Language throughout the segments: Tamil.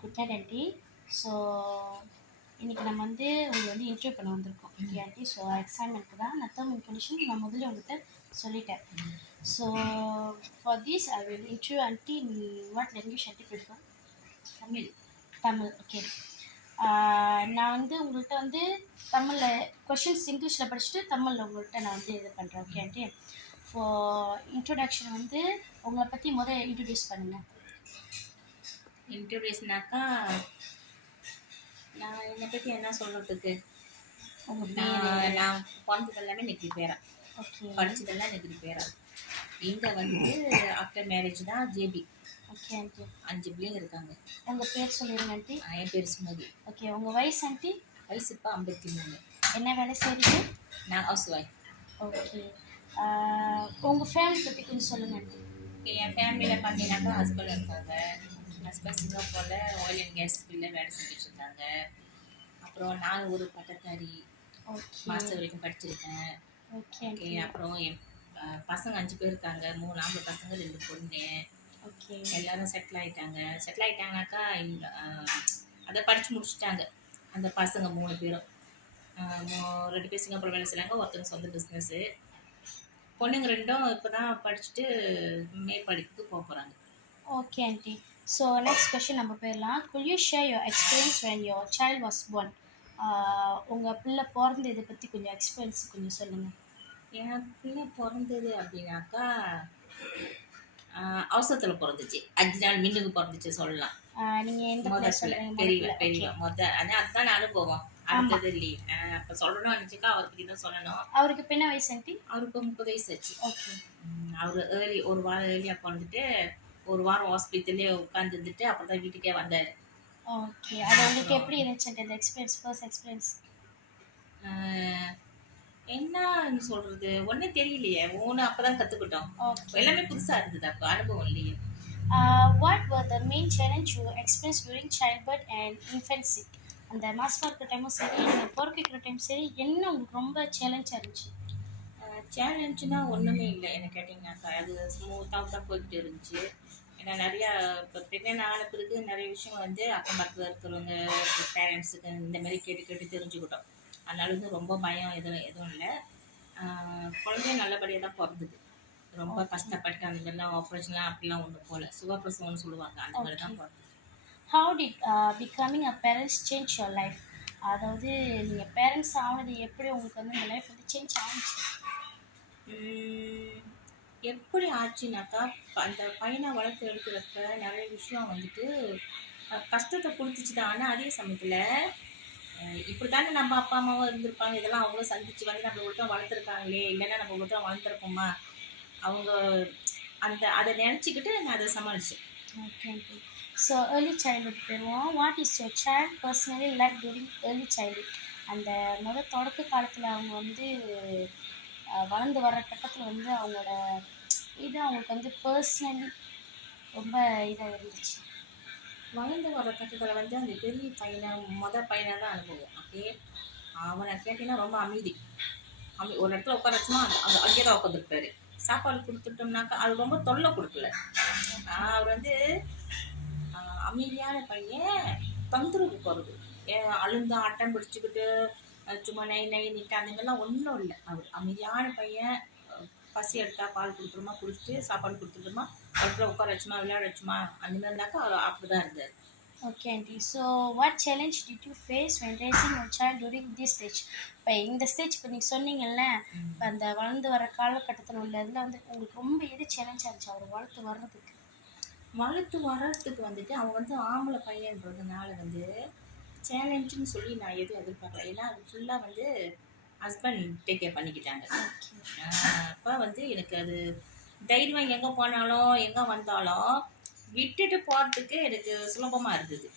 Good night aunty. ஸோ இன்றைக்கி நம்ம வந்து உங்களை வந்து இன்டர்வியூ பண்ண வந்திருக்கோம் ஓகே ஆண்டி. ஸோ எக்ஸாமினுக்கு தான் நான் டேர்ம் அண்ட் கண்டிஷன் நான் முதல்ல உங்கள்கிட்ட சொல்லிட்டேன். So for this I will interview aunty in what language aunty prefer? Tamil okay. நான் வந்து உங்கள்கிட்ட வந்து தமிழில் கொஷின்ஸ் இங்கிலீஷில் படிச்சுட்டு தமிழில் உங்கள்கிட்ட நான் வந்து இது பண்ணுறேன் ஓகே ஆண்டி. ஃபார் இன்ட்ரோடக்ஷன் வந்து உங்களை பற்றி முதல் இன்ட்ரடியூஸ் பண்ணுங்கள். இன்ட்ரடியூஸ்னாக்கா நான் என்னை பற்றி என்ன சொல்கிறதுக்கு, உங்கள் நான் பிறந்தது எல்லாமே நெகிரி பேரா, ஓகே படித்ததெல்லாம் நெகிரி பேரா. இங்கே வந்து ஆஃப்டர் மேரேஜ் தான் ஜேபி. Okay aunty. 5 பிள்ளைங்க இருக்காங்க. உங்கள் பேர் சொல்லிடுங்க ஆண்டி. என் பேர் சுமதி. ஓகே. உங்கள் வயசு ஆண்டி? வயசு இப்போ 53. என்ன வேலை செய்கிறீங்க? நான் ஹவுஸ் ஒய்ஃப். ஓகே. உங்கள் ஃபேமிலி பற்றி கொஞ்சம் சொல்லுங்கள் ஆண்டி. என் ஃபேமிலியில் பார்த்தீங்கன்னாக்கா ஹஸ்பண்ட் இருக்காங்க. ஹஸ்பண்ட் சிங்கப்பூரில் ஆயில் அண்ட் கேஸ் ஃபீல்டில் வேலை செஞ்சுட்டு இருக்காங்க. அப்புறம் நான் ஒரு பட்டதாரி, மாஸ்டர் வரைக்கும் படிச்சிருக்கேன். Okay okay. அப்புறம் என் பசங்க 5 பேர் இருக்காங்க. 3 ஆம்பளை பசங்க 2 பொண்ணு. ஓகே. எல்லோரும் செட்டில் ஆகிட்டாங்கனாக்கா அதை படித்து முடிச்சுட்டாங்க. அந்த பசங்க 3 பேரும் 2 பேர் சிங்கப்பூர் வேலை செய்கிறாங்க. ஒருத்தங்க சொந்த பிஸ்னஸ்ஸு. பொண்ணுங்க 2ம் இப்போ தான் படிச்சுட்டு மேற்படிப்புக்கு போக போகிறாங்க. Okay aunty. So next question நம்ம போயிடலாம். could you share your experience when your child was born? உங்கள் பிள்ளை பிறந்த இதை பற்றி கொஞ்சம் எக்ஸ்பீரியன்ஸ் கொஞ்சம் சொல்லுங்கள். என் பிள்ளை பிறந்தது அப்படின்னாக்கா அவசரத்தில் பிறந்துச்சு. 5 நாள் மின்னுக்கு பிறந்துச்சு சொல்லலாம். நீங்கள் எந்த பெரியவா ஆனால் அதுதான் அனுபவம். அடுத்தது இல்லையே. அப்போ சொல்லணும்னு நினச்சிக்கா அவரை பற்றி தான் சொல்லணும். அவருக்கு இப்போ என்ன வயசு ஆண்டி? அவருக்கு 30 வயசு ஆச்சு. ஓகே. அவர் ஒரு வாரம் ஏர்லியாக பிறந்துட்டு ஒரு வாரம் ஹாஸ்பிட்டல்லே உட்காந்துருந்துட்டு அப்புறம் தான் வீட்டுக்கே வந்தார். ஓகே. அது உங்களுக்கு எப்படி இருந்துச்சு அந்த எக்ஸ்பீரியன்ஸ், ஃபர்ஸ்ட் எக்ஸ்பீரியன்ஸ்? என்னன்னு சொல்கிறது ஒன்றும் தெரியலையே. அப்போ தான் கற்றுக்கிட்டோம். எல்லாமே புதுசாக இருந்தது. அப்போ அனுபவம் இல்லையே. What were the main challenge you experienced during childbirth and infancy? அந்த மாசமாக இருக்கிற டைமும் சரி, நீங்கள் பிறக்கிற டைம் சரி, என்ன உங்களுக்கு ரொம்ப சேலஞ்சாக இருந்துச்சு? சேலஞ்சுனா ஒன்றுமே இல்லை. என்ன கேட்டிங்கனாக்கா அது ஸ்மூத்தாக தான் போய்கிட்டு இருந்துச்சு. ஏன்னா நிறையா இப்போ ப்ரெக்னென்ட் ஆன பிறகு நிறைய விஷயம் வந்து அக்கம் பக்கத்தில் இருக்கிறவங்க பேரண்ட்ஸுக்கு இந்தமாரி கேட்டு தெரிஞ்சுக்கிட்டோம். அதனால வந்து ரொம்ப பயம் எதுவும் இல்லை. குழந்தைய நல்லபடியாக தான் பிறந்தது. ரொம்ப கஷ்டப்பட்டு அந்த மாதிரிலாம் ஆப்ரேஷன்லாம் அப்படிலாம் ஒன்றும் போகல. சுகப்பிரசவம்னு சொல்லுவாங்க, அந்த மாதிரி தான் பிறந்தது. How did becoming a parents change your life? அதாவது நீங்கள் பேரண்ட்ஸ் ஆனது எப்படி உங்களுக்கு வந்து இந்த லைஃப் வந்து சேஞ்ச் ஆகிடுச்சு? எப்படி ஆச்சுனாக்கா அந்த பையனை வளர்த்து எடுக்கிறப்ப நிறைய விஷயம் வந்துட்டு கஷ்டத்தை கொடுத்துச்சு தான். ஆனால் அதே சமயத்தில் இப்படி தானே நம்ம அப்பா அம்மாவும் இருந்திருப்பாங்க. இதெல்லாம் அவங்களும் சந்திச்சு வந்து நம்ம ஒருத்தம் வளர்த்துருக்காங்களே, இல்லைன்னா நம்ம ஒருத்தம் வளர்த்துருப்போமா, அவங்க அதை நினச்சிக்கிட்டு நான் அதை சமாளித்தேன். ஓகே. ஸோ ஏர்லி சைல்ட்ஹுட் போயிடுவோம். What is your child personally like during early childhood? அந்த தொடக்க காலத்தில் அவங்க வந்து வளர்ந்து வர்ற கட்டத்தில் வந்து அவங்களோட இது அவங்களுக்கு வந்து பர்சனலி ரொம்ப இதாக இருந்துச்சு. வளர்ந்து வர்ற கட்டத்தில் வந்து அந்த பெரிய பையனை தான் அனுபவம். அப்படியே அவனை கேட்டீங்கன்னா ரொம்ப அமைதி. ஒரு இடத்துல உட்கார வச்சுமா அங்கேயே தான் உட்காந்துருப்பாரு. சாப்பாடு கொடுத்துட்டோம்னாக்கா அது ரொம்ப தொல்லை கொடுக்கல. அவர் வந்து அமைதியான பையன். தொந்தரவு போகிறது அழுந்தா அட்டம் பிடிச்சிக்கிட்டு சும்மா நைட்டு அந்த மாதிரிலாம் ஒன்றும் இல்லை. அவர் அமைதியான பையன். பசி எடுத்தா பால் கொடுத்துருமா, குடிச்சிட்டு சாப்பாடு கொடுத்துட்டுமா, இடத்துல உட்கார வச்சுமா, விளையாட வச்சுமா, அந்த மாதிரினாக்கா அவர் அப்படி தான் இருந்தார். Okay aunty. So what challenge did you face when racing your child during this stage? இப்போ இந்த ஸ்டேஜ் இப்போ நீங்கள் சொன்னீங்கல்ல, இப்போ அந்த வளர்ந்து வர காலகட்டத்தில் உள்ள இதில் வந்து உங்களுக்கு ரொம்ப எது சேலஞ்சாக இருந்துச்சு அவர் வளர்த்து வர்றதுக்கு வந்துட்டு அவன் வந்து ஆம்பளை பையன்றதுனால வந்து சேலஞ்சுன்னு சொல்லி நான் எதுவும் எதிர்பார்க்கல. ஏன்னா அது ஃபுல்லாக வந்து ஹஸ்பண்ட் டேக் கேர் பண்ணிக்கிட்டாங்க. அப்போ வந்து எனக்கு அது தைரியமாக எங்கே போனாலும் எங்கே வந்தாலும் விட்டுட்டு போகிறதுக்கு எனக்கு சுலபமாக இருந்தது.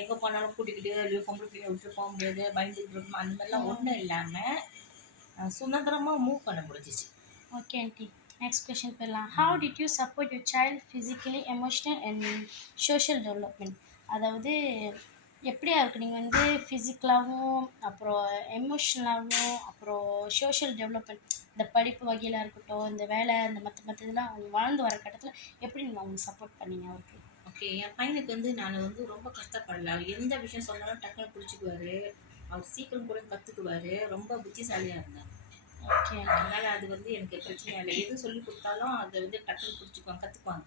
எங்கே போனாலும் கூட்டிக்கிட்டு பொம்பளை பிள்ளைய விட்டு போக முடியாது, பயந்துக்கிட்டு இருக்கணும், அந்த மாதிரிலாம் ஒன்றும் இல்லாமல் சுதந்திரமாக மூவ் பண்ண முடிஞ்சிச்சு. Okay aunty. நெக்ஸ்ட் கொஷின் போயிடலாம். How did you support your child physically, emotional and social development? அதாவது எப்படி அவருக்கு நீங்கள் வந்து ஃபிசிக்கலாகவும் அப்புறம் எமோஷ்னலாகவும் அப்புறம் சோஷியல் டெவலப்மெண்ட் இந்த படிப்பு வகையில் இருக்கட்டும் இந்த வேலை இந்த மற்ற இதெல்லாம் அவங்க வாழ்ந்து வர கட்டத்தில் எப்படி நீங்கள் அவங்களுக்கு சப்போர்ட் பண்ணீங்க அவருக்கு? ஓகே, என் பையனுக்கு வந்து நான் வந்து ரொம்ப கஷ்டப்படல. அவர் எந்த விஷயம் சொன்னாலும் டக்குன்னு பிடிச்சிக்குவாரு. அவர் சீக்கிரம் கூட கற்றுக்குவாரு. ரொம்ப புத்திசாலியாக இருந்தார். ஓகே அதனால அது வந்து எனக்கு பிரச்சனையே இல்லை. எது சொல்லி கொடுத்தாலும் அதை வந்து டக்குன்னு பிடிச்சிக்குவாங்க, கற்றுக்குவாங்க.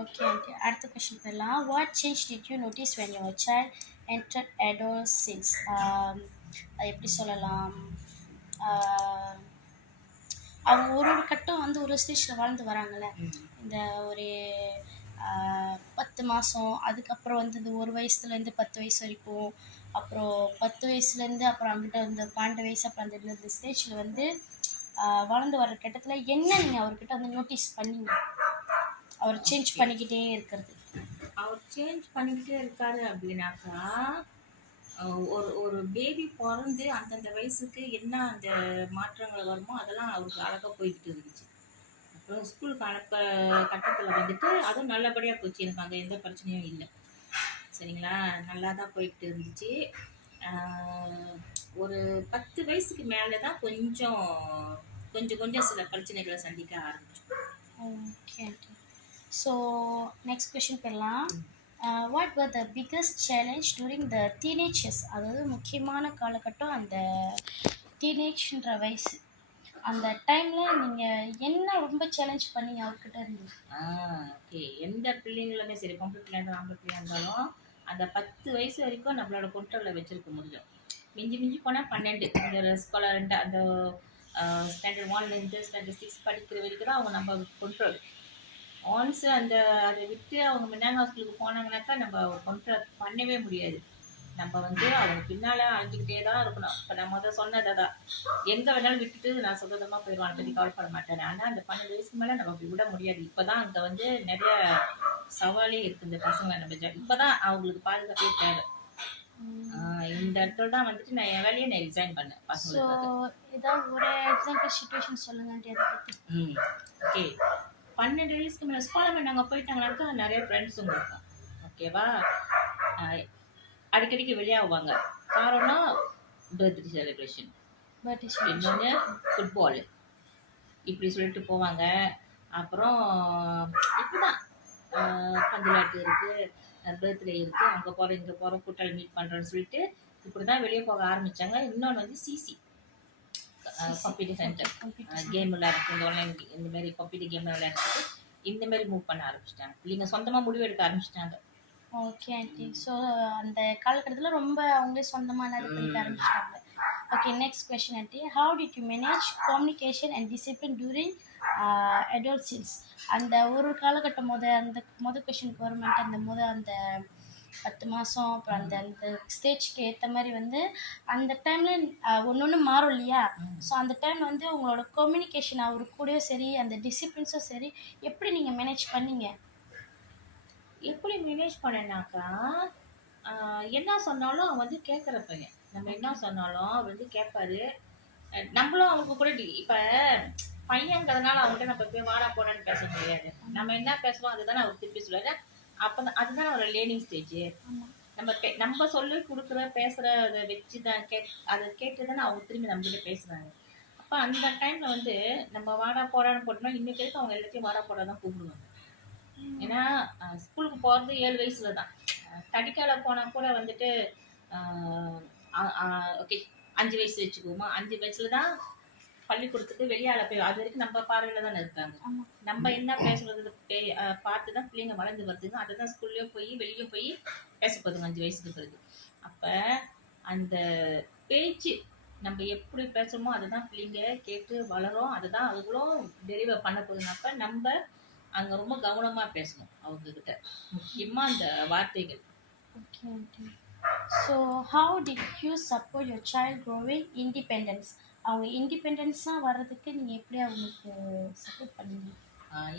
ஓகே ஆண்டி, அடுத்த கொஷின் போயிடலாம். What change did you notice when your child enter adolescence? அது எப்படி சொல்லலாம்? ஆஹ் அவங்க ஒரு ஒரு கட்டம் வந்து ஒரு ஸ்டேஜில் வாழ்ந்து வராங்கல்ல. இந்த ஒரு 10 மாதம், அதுக்கப்புறம் வந்து இந்த 1 வயசுலேருந்து 10 வயசு வரைக்கும், அப்புறம் 10 வயசுலேருந்து அப்புறம் அங்கிட்ட வந்து 12 வயசு, அப்புறம் அந்த இந்த ஸ்டேஜில் வந்து வளர்ந்து வர கட்டத்தில் என்ன நீங்கள் அவர்கிட்ட வந்து நோட்டீஸ் பண்ணீங்க அவர் சேஞ்ச் பண்ணிக்கிட்டே இருக்கிறது? அவர் சேஞ்ச் பண்ணிக்கிட்டே இருக்காரு அப்படின்னாக்கா, ஒரு ஒரு பேபி பிறந்து அந்தந்த வயசுக்கு என்ன அந்த மாற்றங்கள் வருமோ அதெல்லாம் அவருக்கு அழகாக போய்கிட்டு இருந்துச்சு. அப்புறம் ஸ்கூலுக்கு அனுப்ப கட்டத்தில் வந்துட்டு அதுவும் நல்லபடியாக போச்சு. எனக்கு அங்கே எந்த பிரச்சனையும் இல்லை. சரிங்களா, நல்லா தான் போய்கிட்டு இருந்துச்சு. ஒரு 10 வயசுக்கு மேலே தான் கொஞ்சம் கொஞ்சம் கொஞ்சம் சில பிரச்சனைகளை சந்திக்க ஆரம்பிச்சோம். ஓகே. ஸோ நெக்ஸ்ட் கொஷின் போயிடலாம். What var the biggest challenge during the teenagers? அதாவது முக்கியமான காலகட்டம் அந்த டீனேஜ்ன்ற வயசு. அந்த டைமில் நீங்கள் என்ன ரொம்ப சேலஞ்ச் பண்ணி அவர்கிட்ட இருந்தீங்க? ஓகே, எந்த பிள்ளைங்களுமே சரி, பொம்பளை பிள்ளையா இருந்தாலும் ஆம்பளை பிள்ளையா இருந்தாலும் அந்த 10 வயசு வரைக்கும் நம்மளோட கண்ட்ரோலில் வச்சுருக்க முடியும். மிஞ்சி மிஞ்சி போனால் 12 அந்த ஸ்காலர் 2 அந்த ஸ்டாண்டர்ட் 1 ஸ்டாண்டர்ட் 6 படிக்கிற வரைக்கும் தான் அவங்க நம்ம கண்ட்ரோல். ஒன்ஸ் அதை விட்டு அவங்க முன்னாங்க ஸ்கூலுக்கு போனாங்கனாக்கா நம்ம கண்ட்ரோல் பண்ணவே முடியாது. நம்ம வந்து அவங்க பின்னால் அழிஞ்சிக்கிட்டே தான் இருக்கணும். இப்போ நான் சொன்னதை தான், எங்கே வேணாலும் விட்டுட்டு நான் சுதந்திரமாக போயிடுவான், பற்றி கவலைப்பட மாட்டேன். ஆனால் அந்த 12 வயசுக்கு மேலே நம்ம அப்படி விட முடியாது. இப்போ தான் அங்கே வந்து நிறைய சவாலே இருக்குது இந்த பசங்களை நம்ம இப்போ தான் அவங்களுக்கு பாதுகாப்பே தேவை. இந்த இடத்துல தான் வந்துட்டு நான் என் வேலையை நான் ரிசைன் பண்ணேன் பசங்களுக்கு. ஏதாவது ஒரு எக்ஸாம்பிள் சிச்சுவேஷன் சொல்லுங்கன்ட்டு அதை பற்றி. ஓகே, 12 வயசுக்கு மேலே ஸ்கூலில் நாங்கள் போயிட்டாங்கனாக்கா நிறைய ஃப்ரெண்ட்ஸுங்க இருக்கும். ஓகேவா, அடிக்கடிக்கு வெளியாகுவாங்க. காரணம் பர்த்டே செலிப்ரேஷன், இன்னொன்று ஃபுட்பால், இப்படி சொல்லிட்டு போவாங்க. அப்புறம் இப்படிதான் பந்துலாட்டு இருக்குது, பர்த்டே இருக்குது, அங்கே போகிறோம் இங்கே போகிறோம் கூட்டாளி மீட் பண்ணுறோன்னு சொல்லிட்டு இப்படி தான் வெளியே போக ஆரம்பித்தாங்க. இன்னொன்று வந்து சிசி கம்ப்யூட்டர் சென்டர், கேம் விளையாடுறது, இந்த ஆன்லைன் இந்த மாதிரி கம்ப்யூட்டர் கேம் விளையாடுறதுக்கு இந்த மாதிரி மூவ் பண்ண ஆரம்பிச்சிட்டாங்க. இல்லைங்க, சொந்தமாக முடிவு எடுக்க ஆரம்பிச்சிட்டாங்க. ஓகே ஆண்டி, ஸோ அந்த காலகட்டத்தில் ரொம்ப அவங்களே சொந்தமாக இது பண்ணிக்க ஆரம்பிச்சிட்டாங்க. Okay, next question aunty. How did you manage communication and discipline during adolescence? அந்த ஒரு காலகட்டம் அந்த கொஷினுக்கு வருமாட்டு அந்த 10 மாதம் அப்புறம் அந்த அந்த ஸ்டேஜ்க்கு ஏற்ற மாதிரி வந்து அந்த டைமில் ஒன்று மாறும் இல்லையா? ஸோ அந்த டைம் வந்து உங்களோட கம்யூனிகேஷன் அவர் கூடயும் சரி அந்த டிசிப்ளின்ஸும் சரி எப்படி நீங்கள் மேனேஜ் பண்ணீங்க? எப்படி மேனேஜ் பண்ணேனாக்கா, என்ன சொன்னாலும் அவன் வந்து கேட்குற பையன். நம்ம என்ன சொன்னாலும் அவர் வந்து கேட்பாரு. நம்மளும் அவங்க கூட இப்போ பையங்கிறதுனால அவங்ககிட்ட நம்ம போய் வாடா போடான்னு பேச முடியாது. நம்ம என்ன பேசுவோம் அதுதானே அவர் திருப்பி சொல்லுவாரு. அப்போ அதுதான் ஒரு லேர்னிங் ஸ்டேஜ். நம்ம சொல்லி கொடுக்குற பேசுகிற அதை வச்சு தான் அதை கேட்டு தானே அவங்க திரும்பி நம்மகிட்ட பேசுகிறாங்க. அப்போ அந்த டைமில் வந்து நம்ம வாடா போடான்னு போட்டோம்னா இன்னைக்கு வரைக்கும் அவங்க எல்லாத்தையும் வாடா போடா தான் கூப்பிடுவாங்க. ஏன்னா ஸ்கூலுக்கு போகிறது 7 வயசுல தான். தடிக்கால போனால் கூட வந்துட்டு ஓகே 5 வயசு வச்சுக்குவோமா, 5 வயசுல தான் பள்ளிக்கூடத்துக்கு வெளியால போய் அது வரைக்கும் நம்ம பார்வையில தானே இருக்காங்க. நம்ம என்ன பேசுறது பார்த்து தான் பிள்ளைங்க வளர்ந்து வருதுங்க. அதை தான் ஸ்கூல்லையும் போய் வெளியும் போய் பேச போதுங்க 5 வயசுக்கு பிறகு. அப்போ அந்த பேச்சு நம்ம எப்படி பேசுகிறோமோ அதை தான் பிள்ளைங்க கேட்டு வளரும். அதை தான் அதுகளும் டெலிவர் பண்ண போகுதுனாப்ப நம்ம அங்கே ரொம்ப கவனமாக பேசணும் அவங்கக்கிட்ட, முக்கியமாக அந்த வார்த்தைகள். Okay okay. So how did you support your child growing independence? அவங்க இண்டிபெண்டன்ஸாக வர்றதுக்கு நீங்கள் எப்படி அவங்களுக்கு சப்போர்ட் பண்ணீங்க?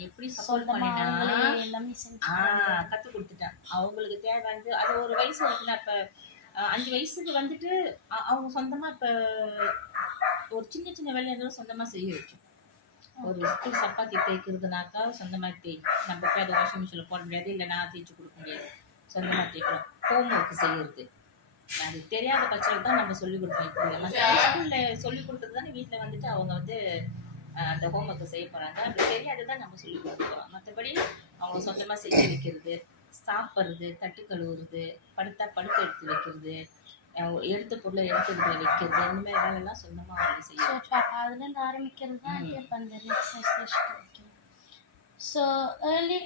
எப்படி சப்போர்ட் பண்ணினா எல்லாமே கற்றுக் கொடுத்துட்டேன். அவங்களுக்கு தேவை வந்து அது ஒரு வயசு இருக்குன்னா இப்போ 5 வயசுக்கு வந்துட்டு அவங்க சொந்தமாக இப்போ ஒரு சின்ன சின்ன வேலையாக இருந்தாலும் சொந்தமாக செய்ய வச்சோம். ஒரு ஸ்கூல் சப்பாத்தி தேய்க்கிறதுனாக்கா சொந்தமாக தேய், நம்ம போய் அதை வாஷிங் மிஷினில் போட முடியாது, இல்லை நான் தேய்ச்சி கொடுக்க முடியாது, சொந்தமாக தேய்க்கணும். ஹோம் ஒர்க் செய்யறது. அது தெரியாத பட்சத்தில் தான் நம்ம சொல்லிக் கொடுப்போம். இப்படி மற்ற ஸ்கூலில் சொல்லிக் கொடுக்குறது தானே வீட்டில் வந்துட்டு அவங்க வந்து அந்த ஹோம் ஒர்க்கை செய்ய போகிறாங்க. அப்படி தெரியாது தான் நம்ம சொல்லிக் கொடுக்குறோம். மற்றபடி அவங்க சொந்தமாக செஞ்சு வைக்கிறது, சாப்பிட்றது, தட்டு கழுவுறது, படுத்தா படுக்க எடுத்து வைக்கிறது, எடுத்த பொருளை எடுத்து வைக்கிறது, இந்த மாதிரி வேலையெல்லாம் சொந்தமாக அவங்க ஸோ செய்யணும். அதுலேருந்து ஆரம்பிக்கிறது தான் இப்போ அந்த relaxation. Okay. So early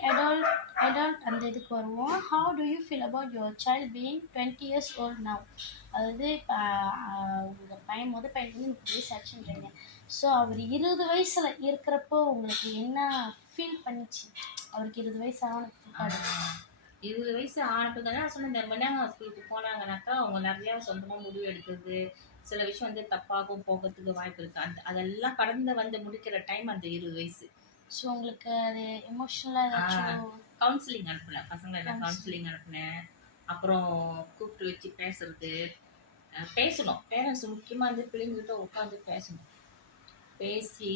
adult அந்த இதுக்கு வருவோம். How do you feel about your child being 20 years old now? அதாவது இப்போ உங்கள் பையன் பையனுக்கு வந்து 30 வயசு ஆச்சுன்றீங்க. ஸோ அவர் 20 வயசில் இருக்கிறப்போ உங்களுக்கு என்ன ஃபீல் பண்ணிச்சு? அவருக்கு 20 வயசு ஆனதுக்கு 20 வயசு ஆனப்போ தானே சொன்ன இந்த மணியாங்க ஸ்கூலுக்கு போனாங்கனாக்கா அவங்க நிறையா சொந்தமாக முடிவு எடுக்கிறது, சில விஷயம் வந்து தப்பாகவும் போகிறதுக்கு வாய்ப்பு இருக்குது. அதெல்லாம் கடந்து வந்து முடிக்கிற டைம் அந்த 20 வயசு. ஸோ உங்களுக்கு அது எமோஷ்னலாக ஏதாச்சும் கவுன்சிலிங் அனுப்புனேன், பசங்களை எல்லாம் கவுன்சிலிங் அனுப்புனேன். அப்புறம் கூப்பிட்டு வச்சு பேசுறது, பேசணும். பேரண்ட்ஸ் முக்கியமாக வந்து பிள்ளைங்ககிட்ட உட்காந்து பேசணும். பேசி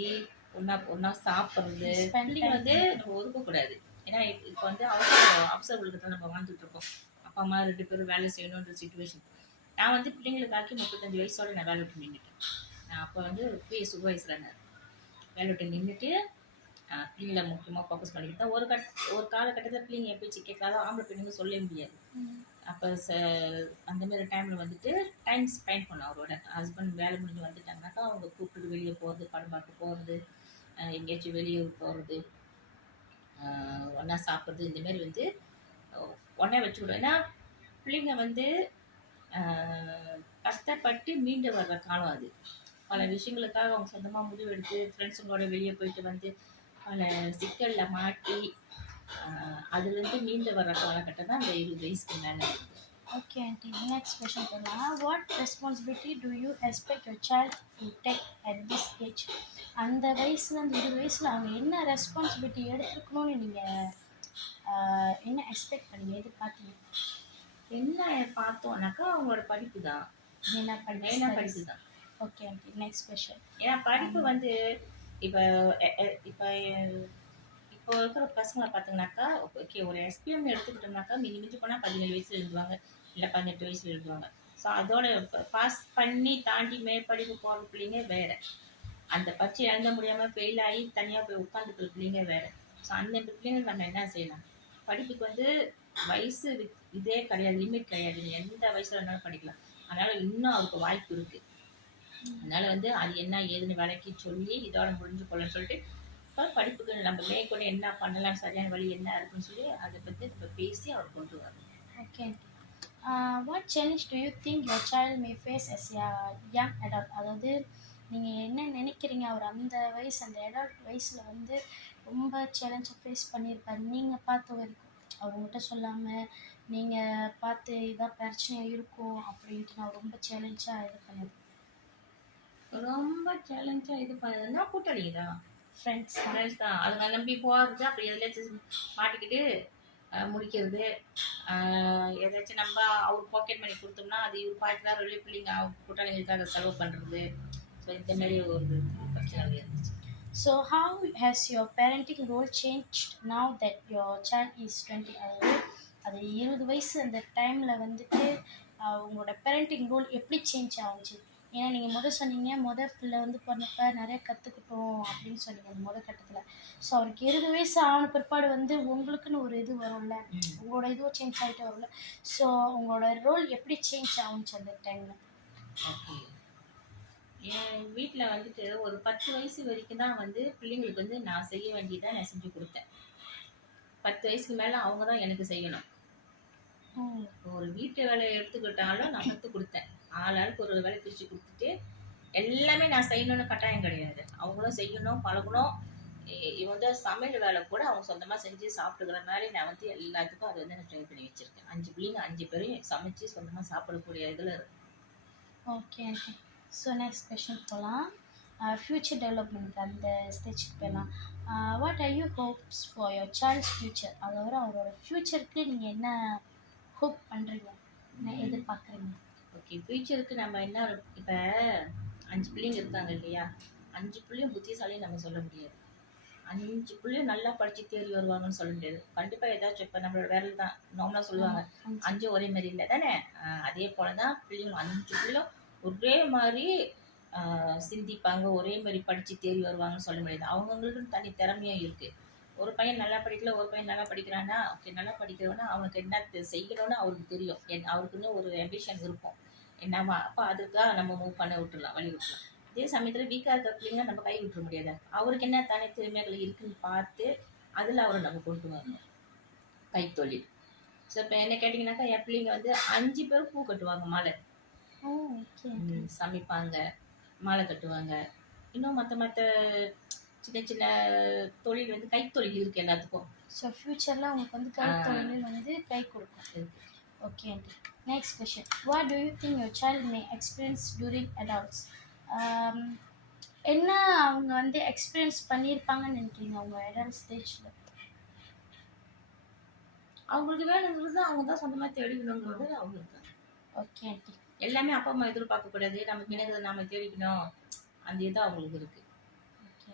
ஒன்றா சாப்பிட்றது. பிள்ளைங்க வந்து நம்ம ஒதுக்கக்கூடாது. ஏன்னா இப்போ வந்து அவசர உலகத்தில் நம்ம வாழ்ந்துட்டு இருக்கோம். அப்பா அம்மா 2 பேரும் வேலை செய்யணுன்ற சுச்சுவேஷன். நான் வந்து பிள்ளைங்களுக்காக்கி 35 வயசோட நான் வேலை விட்டு நின்றுட்டேன். நான் அப்போ வந்து சூப்பர்வைசராக வேலை விட்டு நின்றுட்டு பிள்ளைங்களை முக்கியமாக ஃபோக்கஸ் பண்ணிக்கிட்டு தான் ஒரு காலகட்டத்தில் பிள்ளைங்க என் பேச்சு கேட்காத ஆம்பளை பிள்ளைங்க சொல்ல முடியாது. அப்போ அந்த மாதிரி டைமில் வந்துட்டு டைம் ஸ்பெண்ட் பண்ணோம். அவரோட ஹஸ்பண்ட் வேலை முடிஞ்சு வந்துட்டாங்கனாக்கா அவங்க கூப்பிட்டு வெளியே போகிறது, படம் பார்க்க போகிறது, எங்கேயாச்சும் வெளியே போகிறது, ஒன்றா சாப்பிட்றது, இந்தமாரி வந்து ஒன்றா வச்சுக்கிடுவோம். ஏன்னா பிள்ளைங்க வந்து கஷ்டப்பட்டு மீண்டு வர்ற காலம் அது. பல விஷயங்களுக்காக அவங்க சொந்தமாக முடிவு எடுத்து ஃப்ரெண்ட்ஸுங்களோட வெளியே போயிட்டு வந்து பல சிக்கலில் மாட்டி அதுலேருந்து மீண்டு வர காலகட்டம் தான் அந்த 20 வயசுக்கு மேலே இருக்குது. ஓகே ஆண்டி, நெக்ஸ்ட் கொஸ்டின் போகலாம். What responsibility to you expect your child to take at this age? அந்த வயசில், அந்த 20 வயசில் அவங்க என்ன ரெஸ்பான்சிபிலிட்டி எடுத்துருக்கணும்னு நீங்கள் என்ன எக்ஸ்பெக்ட் பண்ணீங்க, எதிர்பார்த்தீங்க? என்ன பார்த்தோம்னாக்கா அவங்களோட படிப்பு தான், படிப்பு தான். Okay aunty, next question. ஏன்னா படிப்பு வந்து இப்போ இப்போ இப்போ இருக்கிற பசங்களை பார்த்தீங்கன்னாக்கா, ஓகே ஒரு எஸ்பிஎம் எடுத்துக்கிட்டோம்னாக்கா மிஞ்சி போனால் 17 வயசில் எழுதுவாங்க, இல்லை 18 வயசில் எழுதுவாங்க. ஸோ அதோட பாஸ் பண்ணி தாண்டி மேற்படிப்பு போகிற பிள்ளைங்க வேறு, அந்த பரீட்சை எழுத முடியாமல் ஃபெயில் ஆகி தனியாக போய் உட்காந்துக்கிற பிள்ளைங்க வேறு. ஸோ அந்த பிள்ளைங்க நம்ம என்ன செய்யலாம்? படிப்புக்கு வந்து வயசு இதே கிடையாது, லிமிட் கிடையாது. நீங்கள் எந்த வயசில் வேணாலும் படிக்கலாம். அதனால் இன்னும் அவருக்கு வாய்ப்பு இருக்குது. அதனால் வந்து அது என்ன ஏதுன்னு விலைக்கு சொல்லி இதோட முடிஞ்சு கொள்ளன்னு சொல்லிட்டு இப்போ படிப்புக்கு நம்ம மேற்கொண்டு என்ன பண்ணலாம், சரியான வழி என்ன இருக்குன்னு சொல்லி அதை பற்றி நம்ம பேசி அவர் கொண்டு வரணும். Okay. What challenge do you think your child may face as young adult? அதாவது நீங்கள் என்ன நினைக்கிறீங்க, அவர் அந்த வயசு, அந்த அடல்ட் வயசில் வந்து ரொம்ப சேலஞ்சை ஃபேஸ் பண்ணியிருப்பார் நீங்கள் பார்த்த வரைக்கும், அவங்ககிட்ட சொல்லாமல் நீங்கள் பார்த்து இதான் பிரச்சனையாக இருக்கும் அப்படின்ட்டு நான் ரொம்ப சேலஞ்சாக இது பண்ணது. ரொம்ப சேலஞ்சாக இது பண்ணதுன்னா கூட்டாளிங்க தான், ஃப்ரெண்ட்ஸ் தான். அதுங்க நம்பி போகிறது, அப்படி எதுலேயாச்சும் மாட்டிக்கிட்டு முடிக்கிறது. ஏதாச்சும் நம்ம அவர் பாக்கெட் மணி கொடுத்தோம்னா அது இவர் பாய்க்கிறார் வெளியே பிள்ளைங்க கூட்டாளிங்களுக்காக செலவு பண்ணுறது. ஸோ இந்த மாதிரி ஒரு பிரச்சனை இருந்துச்சு. So how has your parenting role change now that your child is 20? அதாவது அது 20 வயசு அந்த டைமில் வந்துட்டு உங்களோட பேரண்டிங் ரோல் எப்படி சேஞ்ச் ஆகுச்சு? ஏன்னா நீங்கள் சொன்னீங்க பிள்ளை வந்து பிறந்தப்ப நிறைய கற்றுக்கிட்டோம் அப்படின்னு சொன்னீங்க அந்த கட்டத்தில். ஸோ அவருக்கு 20 வயசு ஆன பிற்பாடு வந்து உங்களுக்குன்னு ஒரு இது வரும்ல, உங்களோட இதுவும் சேஞ்ச் ஆகிட்டு வரும்ல. ஸோ உங்களோட ரோல் எப்படி சேஞ்ச் ஆகுச்சு அந்த டைமில்? ஓகே, என் வீட்டில் வந்துட்டு ஒரு 10 வயசு வரைக்கும் தான் வந்து பிள்ளைங்களுக்கு வந்து நான் செய்ய வேண்டியதை நான் செஞ்சு கொடுத்தேன். 10 வயசுக்கு மேலே அவங்க தான் எனக்கு செய்யணும். ஒரு வீட்டு வேலையை எடுத்துக்கிட்டாலும் நான் கற்றுக் கொடுத்தேன். ஆளாளுக்கு ஒரு வேலை பிரித்து கொடுத்துட்டு எல்லாமே நான் செய்யணும்னு கட்டாயம் கிடையாது, அவங்களும் செய்யணும், பழகணும். இவன் வந்து சமையல் வேலை கூட அவங்க சொந்தமாக செஞ்சு சாப்பிட்டுக்கிற மாதிரி நான் வந்து எல்லாத்துக்கும் அதை வந்து நான் ட்ரை பண்ணி வச்சுருக்கேன். 5 பிள்ளைங்க 5 பேரையும் சமைச்சு சொந்தமாக சாப்பிடக்கூடிய இதில் இருக்கு. Okay okay. So next question போகலாம். ஃப்யூச்சர் டெவலப்மெண்ட் அந்த ஸ்டேஜுக்கு போயிடலாம். What are you hopes for your child's future? அதாவது அவரோட ஃப்யூச்சருக்கு நீங்கள் என்ன ஹோப் பண்ணுறீங்க, என்ன எதிர்பார்க்குறீங்க? ஓகே, ஃப்யூச்சருக்கு நம்ம என்ன, இப்போ 5 பிள்ளைங்க இருக்காங்க இல்லையா, 5 பிள்ளையும் புத்திசாலியும் நம்ம சொல்ல முடியாது. 5 பிள்ளையும் நல்லா படிச்சு தேறி வருவாங்கன்னு சொல்ல முடியாது. கண்டிப்பா ஏதாச்சும் இப்ப நம்மளோட விரல் தான் நார்மலா சொல்லுவாங்க. 5 ஒரே மாரி இல்ல தானே? அதே போல தான் பிள்ளைங்க 5 பிள்ளையும் ஒரே மாரி சிந்திப்பாங்க. ஒரே மாரி படிச்சு தேறி வருவாங்கன்னு சொல்ல முடியாது. அவங்கவங்களுக்குன்னு தனி திறமையும் இருக்கு. ஒரு பையன் நல்லா படிக்கல, ஒரு பையன் நல்லா படிக்கிறான்னா, ஓகே நல்லா படிக்கிறவனா அவனுக்கு என்ன செய்யணும்னு அவருக்கு தெரியும். அவருக்குன்னு ஒரு ஆம்பிஷன் இருக்கும். என்னவா அப்ப அதுக்காக நம்ம மூவ் பண்ண விட்டுறலாம், வழி விட்டுறலாம். அதே சமயத்துல வீக்கா இருக்க பிள்ளைங்கள நம்ம கை விட்டுற முடியாது. அவருக்கு என்ன தனி திறமைகள் இருக்குன்னு பார்த்து அதுல அவரை நம்ம கொண்டு வரணும். கைத்தொழில். ஸோ இப்போ என்ன கேட்டிங்கனாக்கா, என் பிள்ளைங்க வந்து 5 பேரும் பூ கட்டுவாங்க மாலை. ஓகே. சமைப்பாங்க, மாலை கட்டுவாங்க. இன்னும் மற்ற சின்ன சின்ன தொழில் வந்து கைத்தொழில் இருக்கு எல்லாத்துக்கும். ஸோ ஃப்யூச்சரில் உங்களுக்கு வந்து கைத்தொழில் வந்து கை கொடுக்கும். Okay aunty. Next question. What do you think your child may experience during adults? என்ன அவங்க வந்து எக்ஸ்பீரியன்ஸ் பண்ணியிருப்பாங்கன்னு நினைக்கிறீங்க அவங்க அடல்ட் ஸ்டேஜில்? அவங்களுக்கு வேணுங்கிறது அவங்க தான் சொந்தமாக தேடிக்கணுங்கிறது அவங்களுக்கு. Okay aunty. எல்லாமே அப்பா அம்மா எதிர்பார்க்கக்கூடாது, நமக்கு வேணுங்கிறத நம்ம தேடிக்கணும், அந்த இது அவங்களுக்கு இருக்கு. Okay.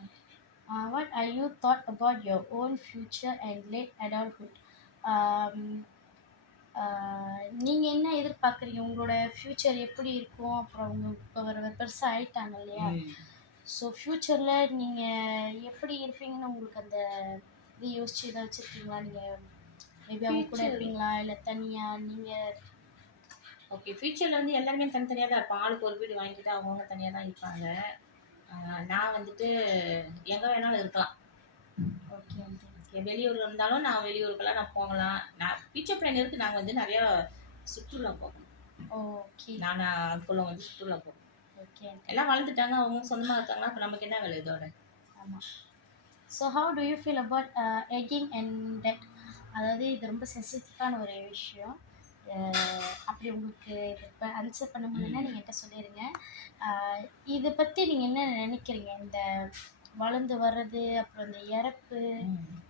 What are you thought about your own future and late adulthood? நீங்கள் என்ன எதிர்பார்க்குறீங்க? உங்களோட ஃப்யூச்சர் எப்படி இருக்கும்? அப்புறம் அவங்க இப்போ பெருசாக ஆயிட்டாங்க இல்லையா? ஸோ ஃப்யூச்சரில் நீங்கள் எப்படி இருப்பீங்கன்னு உங்களுக்கு அந்த இது யோசிச்சு இதை வச்சுருக்கீங்களா? நீங்கள் மேபி அவங்க கூட இருப்பீங்களா, இல்லை தனியாக நீங்கள்? ஓகே, ஃப்யூச்சரில் வந்து எல்லாருமே தனித்தனியாக தான் இருப்பாங்க. ஆளுக்கு ஒரு வீடு வாங்கிட்டு அவங்கவுங்க தனியாக தான் இருப்பாங்க. நான் வந்துட்டு எங்கே வேணாலும் இருக்கலாம். ஓகே ஓகே, வெளியூர் இருந்தாலும் நான் வெளியூருக்கெல்லாம் நான் போகலாம். நான் ஃப்யூச்சர் பிளான் இருக்குது. நாங்கள் வந்து நிறையா சுற்றுலா போகணும். ஓகே. நான் அதுக்குள்ள வந்து சுற்றுலா போகணும். ஓகே. எல்லாம் வளர்ந்துட்டாங்க, அவங்க சொந்தமாக இருக்காங்கன்னா அப்போ நமக்கு என்ன வேலை இதோட? ஆமாம். So how do you feel about egging and dead? அதாவது இது ரொம்ப சென்சிட்டிவான ஒரு விஷயம். அப்படி உங்களுக்கு இப்போ ஆன்சர் பண்ண முடியலன்னா நீங்கள் என்கிட்ட சொல்லிடுங்க. இதை பற்றி நீங்கள் என்ன நினைக்கிறீங்க? இந்த வளர்ந்து வர்றது, அப்புறம் இந்த இறப்பு,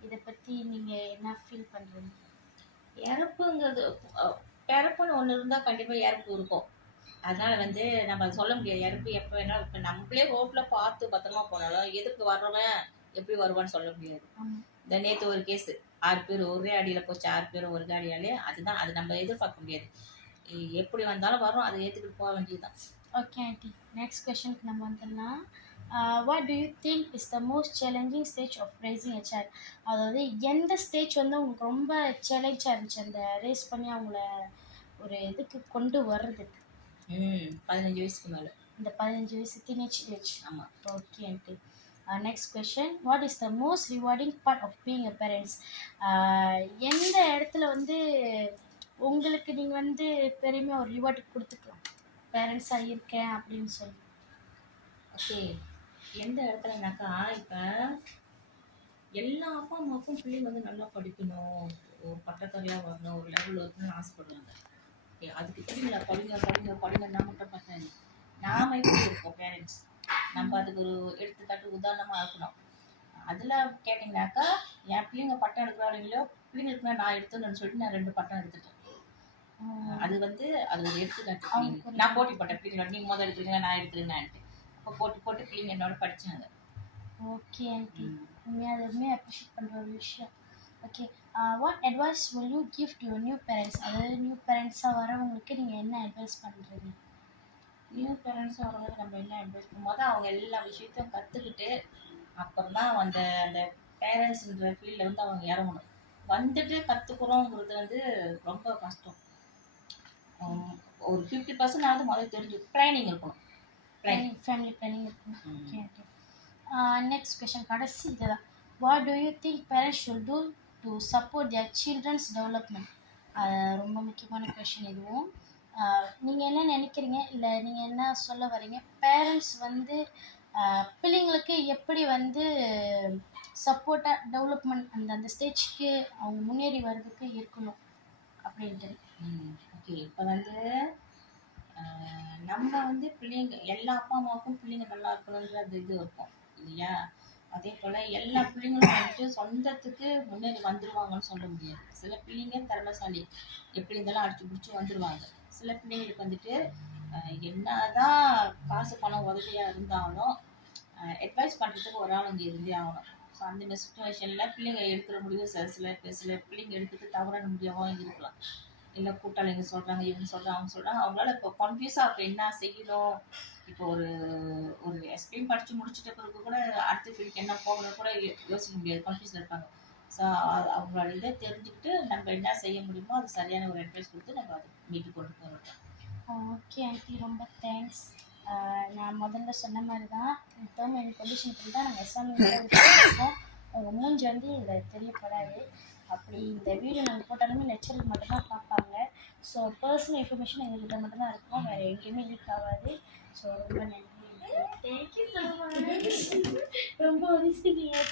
இதை பற்றி நீங்கள் என்ன ஃபீல் பண்ணுறீங்க? இறப்புங்கிறது பிறப்புன்னு ஒன்று இருந்தால் கண்டிப்பாக இறப்பு இருக்கும். அதனால வந்து நம்ம அதை சொல்ல முடியாது. இறப்பு எப்போ வேணாலும் இப்போ நம்மளே ரோட்டில் பார்த்து பத்திரமா போனாலும் எதுக்கு வர்றவன் எப்படி வருவான்னு சொல்ல முடியாது. இந்த நேற்று ஒரு கேஸு 6 பேர் ஒரே அடியில் போச்சு, 6 பேர் ஒரு காடியாலே. அதுதான், அது நம்ம எதிர்பார்க்க முடியாது. எப்படி வந்தாலும் வரும், அதை ஏற்றுக்கிட்டு போக வேண்டியதுதான். Okay aunty. நெக்ஸ்ட் கொஷனுக்கு நம்ம வந்துடலாம். What do you think is the most challenging stage of rising a child? அதாவது எந்த ஸ்டேஜ் வந்து உங்களுக்கு ரொம்ப சேலஞ்சாக இருந்துச்சு அந்த ரேஸ் பண்ணி அவங்கள ஒரு இதுக்கு கொண்டு வர்றதுக்கு? 15 வயசுக்கு மேலே. இந்த 15 வயசு டீனேஜ் ஏஜ். ஆமாம். Okay aunty. Next question. What is the most rewarding part of being a parents? எந்த இடத்துல வந்து உங்களுக்கு நீங்கள் வந்து பெருமையாக ஒரு ரிவார்டு கொடுத்துக்கலாம், பேரண்ட்ஸாக இருக்கேன் அப்படின்னு சொல்லி? ஓகே, எந்த இடத்துலனாக்கா இப்போ எல்லா அப்பா அம்மாவுக்கும் பிள்ளைங்க வந்து நல்லா படிக்கணும், ஒரு பட்டத்தொகையாக வரணும், ஒரு லெவலில் இருக்கணும்னு ஆசைப்படுவாங்க. ஓகே, அதுக்கு பிள்ளைங்கள படிங்க படிங்க படிங்கன்னா மட்டும் பார்த்தாங்க. நாம் எப்படி இருக்கோம் பேரண்ட்ஸ், நம்ம அதுக்கு ஒரு எடுத்துக்காட்டு உதாரணமாக இருக்கணும். அதில் கேட்டிங்கனாக்கா, என் பிள்ளைங்க பட்டம் எடுக்கிறாங்களோ பிள்ளைங்களுக்குனா நான் எடுத்துன்னு சொல்லிட்டு நான் 2 பட்டம் எடுத்துட்டேன். அது வந்து அது ஒரு எடுத்துக்காட்டு. நான் போட்டி போட்டேன் பிள்ளைங்களோட, நீங்கள் முதல் எடுக்கிறீங்க நான் எடுக்கிறேன்னான்ட்டு. அப்போ போட்டு போட்டு பிள்ளைங்க என்னோட படித்தாங்க. Okay aunty. நீங்கள் அதுவுமே அப்ரிஷியேட் பண்ணுற ஒரு விஷயம். Okay. What advice will you give to your new parents? அதாவது நியூ பேரண்ட்ஸாக வரவங்களுக்கு நீங்கள் என்ன அட்வைஸ் பண்ணுறீங்க? நியூ பேரண்ட்ஸாக வரவங்களுக்கு நம்ம என்ன அட்வைஸ் பண்ணும்போது அவங்க எல்லா விஷயத்தையும் கற்றுக்கிட்டு அப்புறம் தான் அந்த அந்த பேரண்ட்ஸுன்ற ஃபீல்டில் வந்து அவங்க இறங்கணும். வந்துட்டு கற்றுக்குறோங்கிறது வந்து ரொம்ப கஷ்டம். ஒரு 50% முதல்ல தெரிஞ்சு ட்ரைனிங் இருக்கணும். ஃபேமிலி பிளானிங் இருக்கணும். Okay okay. நெக்ஸ்ட் கொஷன், கடைசி இதுதான். What do you think parents should do to support their children's development? ரொம்ப முக்கியமான கொஷின் இதுவும். நீங்கள் என்ன நினைக்கிறீங்க, இல்லை நீங்கள் என்ன சொல்ல வரீங்க? பேரண்ட்ஸ் வந்து பிள்ளைங்களுக்கு எப்படி வந்து சப்போர்ட்டாக டெவலப்மெண்ட் அந்த ஸ்டேஜ்க்கு அவங்க முன்னேறி வர்றதுக்கு இருக்கணும் அப்படின்ட்டு? ஓகே, இப்போ வந்து நம்ம வந்து பிள்ளைங்க எல்லா அப்பா அம்மாவுக்கும் பிள்ளைங்க நல்லா இருக்கணுன்ற அது இது இருக்கும் இல்லையா? அதே போல் எல்லா பிள்ளைங்களும் வந்துட்டு சொந்தத்துக்கு முன்னேறி வந்துடுவாங்கன்னு சொல்ல முடியாது. சில பிள்ளைங்க திறமைசாலி, எப்படி இருந்தாலும் அடிச்சு பிடிச்சி வந்துடுவாங்க. சில பிள்ளைங்களுக்கு வந்துட்டு என்னதான் காசு பணம் உதவியாக இருந்தாலும் அட்வைஸ் பண்ணுறதுக்கு ஒரு ஆள் அங்கே இருந்தே ஆகணும். ஸோ அந்த மாதிரி சுச்சுவேஷனில் பிள்ளைங்க எடுக்கிற முடிவு சில பிள்ளைங்க எடுக்கிறது தவறான முடியாகவும் இருக்கலாம். இல்லை கூட்டாளிங்க சொல்கிறாங்க, இவங்க சொல்கிறாங்க, அவங்க சொல்கிறாங்க. அவங்களால இப்போ கன்ஃபியூஸாக இப்போ என்ன செய்யணும். இப்போ ஒரு ஒரு எஸ்பிஎம் படித்து முடிச்சிட்ட பிறகு கூட அடுத்த ஃபீல்டுக்கு என்ன போகணும் கூட யோசிக்க முடியாது, கன்ஃபியூஸில் இருப்பாங்க. ஸோ அவங்களோட இதை தெரிஞ்சுக்கிட்டு நம்ம என்ன செய்ய முடியுமோ அது சரியான ஒரு அட்வைஸ் கொடுத்து நம்ம அதை மீட்டு கொண்டு போகிறோம். ஓகே ஆண்டி, ரொம்ப தேங்க்ஸ். நான் முதல்ல சொன்ன மாதிரி தான் டேர்ம் அண்ட் கண்டிஷனுக்கு தான் நாங்கள் எக்ஸாம் உங்கள் மூஞ்சி வந்து இதில் தெரியப்படாது. அப்படி இந்த வீடியோ நாங்கள் போட்டாலுமே லெக்சருக்கு மட்டும்தான் பார்ப்பாங்க. ஸோ பர்சனல் இன்ஃபர்மேஷன் எங்கள்கிட்ட மட்டும்தான் இருக்கும், வேறு எங்கேயுமே லீக் ஆகாது. ஸோ ரொம்ப நன்றி. Thank you so much. ரொம்ப உதவிங்க.